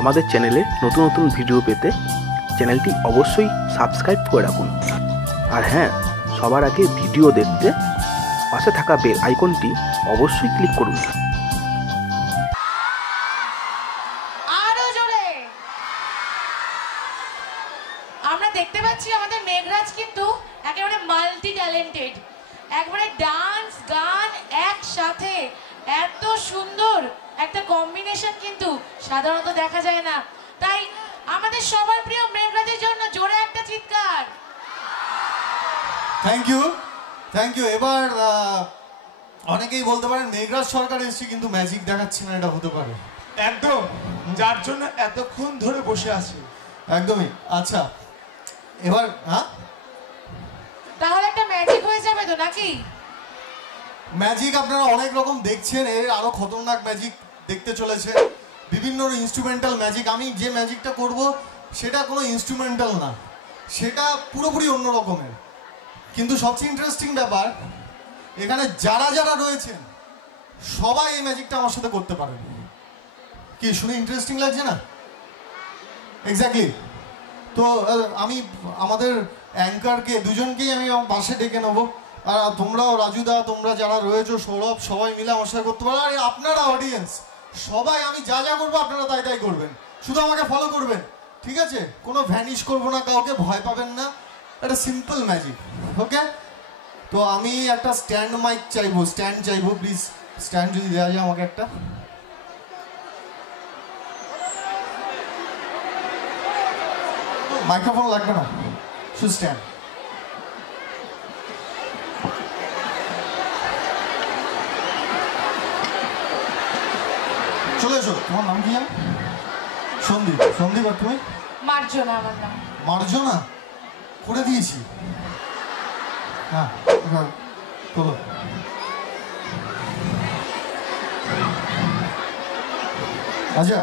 আমাদের চ্যানেলে নতুন নতুন ভিডিও পেতে চ্যানেলটি অবশ্যই সাবস্ক্রাইব করে রাখুন। আর হ্যাঁ, সবার আগে ভিডিও দেখতে পাশে থাকা বেল আইকনটি অবশ্যই ক্লিক করুন। আরো জোরে আমরা দেখতে পাচ্ছি আমাদের মেঘরাজ কিন্তু একেবারে মাল্টি ট্যালেন্টেড, একবারে ডান্স গান একসাথে এত সুন্দর একটা কম্বিনেশন কিন্তু সাধারণত দেখা যায় না। তাই আমাদের সবার প্রিয় মেঘরাজের জন্য জোরে একটা চিৎকার। Thank you. এবার অনেকেই বলতে পারেন মেঘরাজ সরকার এসেছে কিন্তু ম্যাজিক দেখাচ্ছি না, এটা হতে পারে? একদম, যার জন্য এতক্ষণ ধরে বসে আছি। একদমই। আচ্ছা, এবার তাহলে একটা ম্যাজিক হয়ে যাবে তো নাকি? ম্যাজিক আপনারা অনেক রকম দেখছেন, এর আরো খতরনাক ম্যাজিক দেখতে চলেছে, বিভিন্ন ইনস্ট্রুমেন্টাল ম্যাজিক। আমি যে ম্যাজিকটা করব সেটা কোনো ইনস্ট্রুমেন্টাল না, সেটা পুরোপুরি অন্য রকমের। কিন্তু সবচেয়ে ইন্টারেস্টিং ব্যাপার, এখানে যারা যারা রয়েছেন সবাই এই ম্যাজিকটা আমার সাথে করতে পারেন। কি শুনে ইন্টারেস্টিং লাগছে না? এক্স্যাক্টলি। তো আমি আমাদের অ্যাঙ্কারকে দুজনকেই আমি পাশে ডেকে নেবো, আর তোমরাও রাজুদা, তোমরা যারা রয়েছো, সৌরভ, সবাই মিলে আমার সাথে করতে পারো। আর আপনারা অডিয়েন্স সবাই, আমি যা যা করবো আপনারা তাই তাই করবেন, শুধু আমাকে ফলো করবেন, ঠিক আছে? কোনো ভ্যানিশ করবো না, কাউকে ভয় পাবেন না, একটা সিম্পল ম্যাজিক, ওকে? তো আমি একটা স্ট্যান্ড মাইক চাইবো, স্ট্যান্ড চাইবো, প্লিজ স্ট্যান্ড যদি দেওয়া যায় আমাকে একটা। মাইক্রোফোন লাগবে না, শুধু স্ট্যান্ড। চলে এসো। তোমার নাম কি? সন্দীপ। সন্দীপ, আর তুমি? মার্জনা আমার নাম। মার্জনা করে দিয়েছি। হ্যাঁ, চলো। আচ্ছা,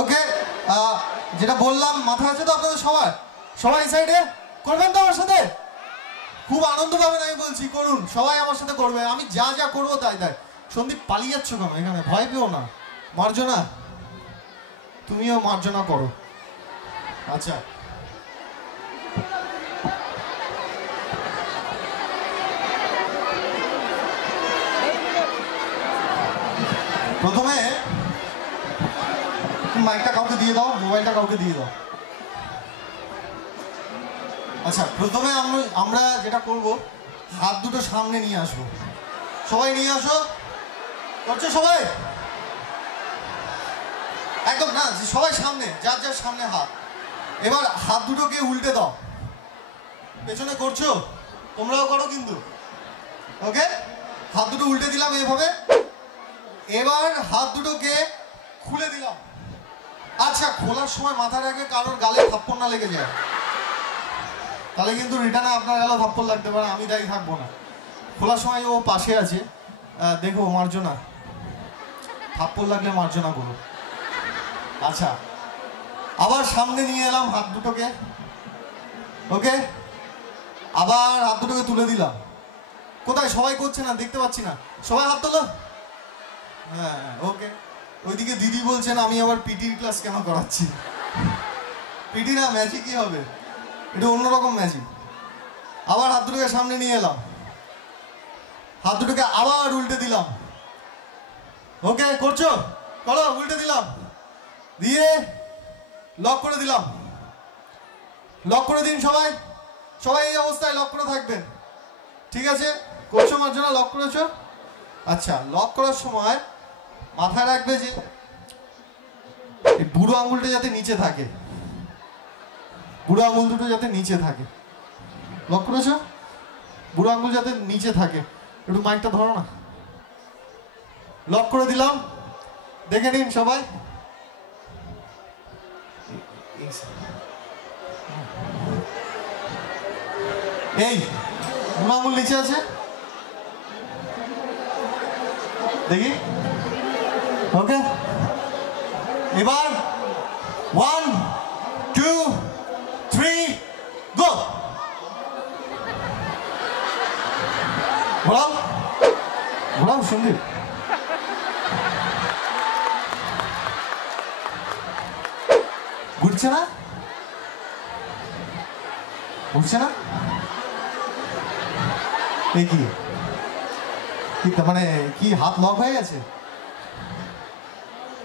ওকে, যেটা বললাম মাথায় আছে তো আপনাদের সবার? সবাই সাইডে করবেন তো আমার সাথে? খুব আনন্দ পাবেন, আমি বলছি করুন, সবাই আমার সাথে করবে। আমি যা যা করবো তাই তাই। সন্দীপ পালিয়ে যাচ্ছ কেন? এখানে ভয় পেও না। মার্জনা, তুমিও মার্জনা করো। আচ্ছা, প্রথমে মাইকটা কাউকে দিয়ে দাও, মোবাইলটা কাউকে দিয়ে দাও। আচ্ছা, প্রথমে আমরা যেটা করব, হাত দুটো সামনে নিয়ে আসবো। সবাই নিয়ে আসো। করছো সবাই? একদম না, সবাই সামনে, যার যার সামনে হাত। এবার হাত দুটোকে উল্টে দাও, পেছনে করছো, তোমরাও করো কিন্তু, ওকে? হাত দুটো উল্টে দিলাম এইভাবে। এবার হাত দুটোকে খুলে দিলাম। আচ্ছা, খোলার সময় মাথায় রাখবে কারোর গালে থাপ্পড় না লেগে যায়, তাহলে কিন্তু রিটার্নে আপনার গালে থাপ্পড় লাগতে পারে, আমি দায়ী থাকবো না। খোলার সময় ও পাশে আছে, দেখো মার্জনা, থাপ্পড় লাগলে মার্জনা করো। আচ্ছা, আবার সামনে নিয়ে এলাম হাত দুটোকে, ওকে? আবার হাত দুটোকে তুলে দিলাম। কোথায় সবাই করছে না, দেখতে পাচ্ছি না, সবাই হাত তোলো। হ্যাঁ, ওকে। ওইদিকে দিদি বলছেন আমি আবার পিটির ক্লাস কেন করাচ্ছি? পিটি না, ম্যাজিকই হবে, এটা অন্যরকম ম্যাজিক। আবার হাত দুটোকে সামনে নিয়ে এলাম, হাত দুটোকে আবার উল্টে দিলাম, ওকে? করছো? করো, উল্টে দিলাম, দিয়ে লক করে দিলাম। লক করে দিন সবাই, সবাই এই অবস্থায় লক করে থাকবেন, ঠিক আছে? করছো মার্জনা, লক করেছো? আচ্ছা, লক করার সময় মাথায় রাখবে যে এই বুড়ো আঙুলটা যাতে নিচে থাকে, বুড়ো আঙুল দুটো যাতে নিচে থাকে। লক করেছো? বুড়ো আঙুল যাতে নিচে থাকে। একটু মাইকটা ধরো না। লক করে দিলাম, দেখে নিন সবাই। এই বুড়ো আঙুল নিচে আছে, দেখি, ওকে? এবার 1 2 3 গো। ঘোরাও, ঘোরাও সন্দীপ। ঘুরছে না? ঘুরছে না? এই কি মানে কি হাত লক হয়ে গেছে?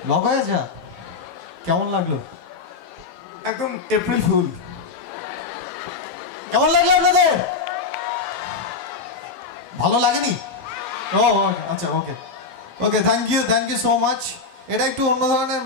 লক হয়ে গেছে? কেমন লাগলো? একদম এপ্রিল ফুল। কেমন লাগলো আপনাদের? ভালো লাগেনি? ও আচ্ছা, ওকে ওকে, থ্যাংক ইউ সো মাচ। এটা একটু অন্য ধরনের